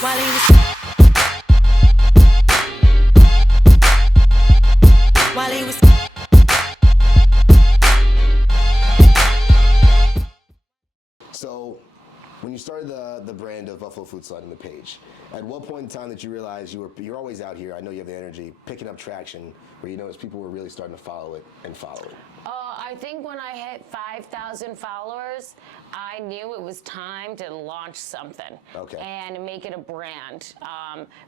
while he was while he was So, when you started the brand of BuffaloFoodSlut and the page, at what point in time did you realize you're always out here? I know you have the energy, picking up traction, where you noticed people were really starting to follow it and follow it. I think when I hit 5,000 followers, I knew it was time to launch something and make it a brand,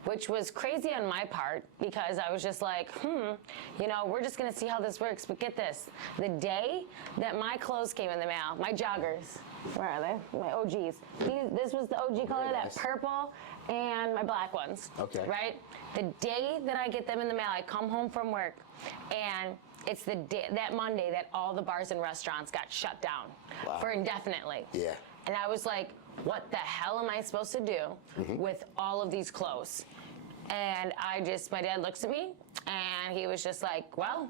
which was crazy on my part because I was just like, we're just going to see how this works. But get this, the day that my clothes came in the mail, my joggers, where are they? My OGs. This was the OG color, that purple, and my black ones. Okay. Right? The day that I get them in the mail, I come home from work, and it's the day, that Monday, that all the bars and restaurants got shut down for indefinitely. Yeah. And I was like, what the hell am I supposed to do with all of these clothes? And my dad looks at me, and he was just like, well,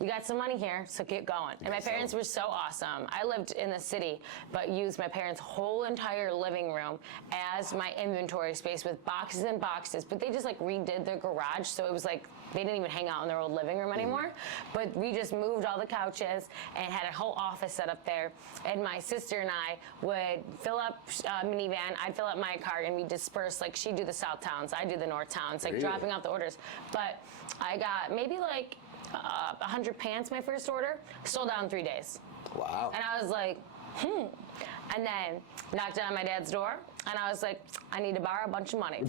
you got some money here, so keep going. And my parents were so awesome. I lived in the city, but used my parents' whole entire living room as my inventory space with boxes and boxes. But they just like redid their garage, so it was like they didn't even hang out in their old living room anymore. But we just moved all the couches and had a whole office set up there. And my sister and I would fill up a minivan, I'd fill up my car, and we disperse. Like, she'd do the south towns, I'd do the north towns, like dropping off the orders. But I got maybe like 100 pants my first order, sold out in 3 days. Wow. And I was like, And then knocked on my dad's door, and I was like, I need to borrow a bunch of money.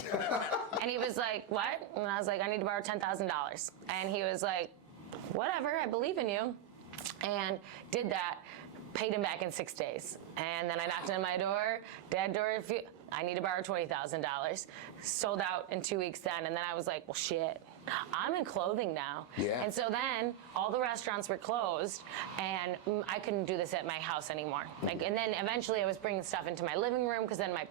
And he was like, what? And I was like, I need to borrow $10,000. And he was like, whatever, I believe in you. And did that, paid him back in 6 days. And then I knocked on my door, dad door, I need to borrow $20,000. Sold out in 2 weeks then, and then I was like, well, shit. I'm in clothing now. Yeah. And so then all the restaurants were closed, and I couldn't do this at my house anymore. Like, and then eventually I was bringing stuff into my living room, because then my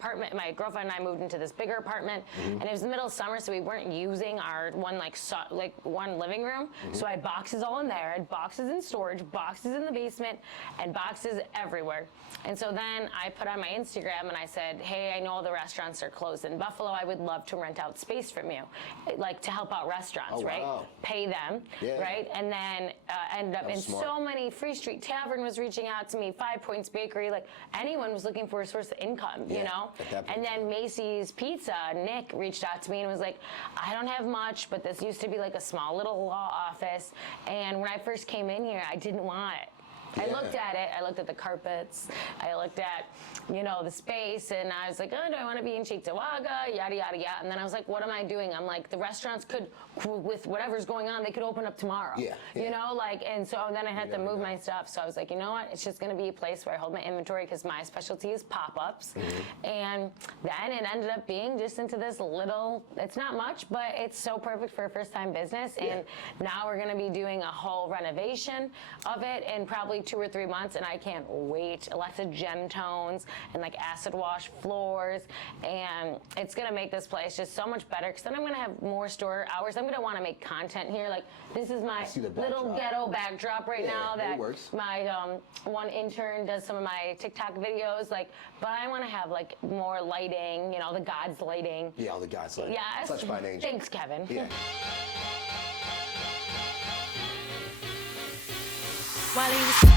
girlfriend and I moved into this bigger apartment, and it was the middle of summer, so we weren't using our one one living room. So I had boxes all in there, I had boxes in storage, boxes in the basement, and boxes everywhere. And so then I put on my Instagram and I said, hey, I know all the restaurants are closed in Buffalo. I would love to rent out space from you, like to help out restaurants, right? Pay them, right? And then ended up in so many. Free Street Tavern was reaching out to me, 5 Points Bakery, like anyone was looking for a source of income, you know? And then Macy's Pizza, Nick reached out to me and was like, I don't have much, but this used to be like a small little law office. And when I first came in here, I didn't want it. I looked at it, I looked at the carpets, I looked at, the space, and I was like, oh, do I want to be in Cheektowaga, yada, yada, yada. And then I was like, what am I doing? I'm like, the restaurants could, with whatever's going on, they could open up tomorrow. And so then I had to move my stuff. So I was like, you know what? It's just going to be a place where I hold my inventory, because my specialty is pop-ups. And then it ended up being just into this little, it's not much, but it's so perfect for a first-time business. And now we're going to be doing a whole renovation of it in probably 2 or 3 months, and I can't wait. Lots of gem tones and like acid wash floors, and it's gonna make this place just so much better, because then I'm gonna have more store hours. I'm gonna want to make content here. Like, this is my little ghetto backdrop right now that my one intern does some of my TikTok videos, like, but I want to have like more lighting, the God's lighting. Yeah, all the God's lighting. Yes. Touched by an angel. Thanks, Kevin. Yeah. while he was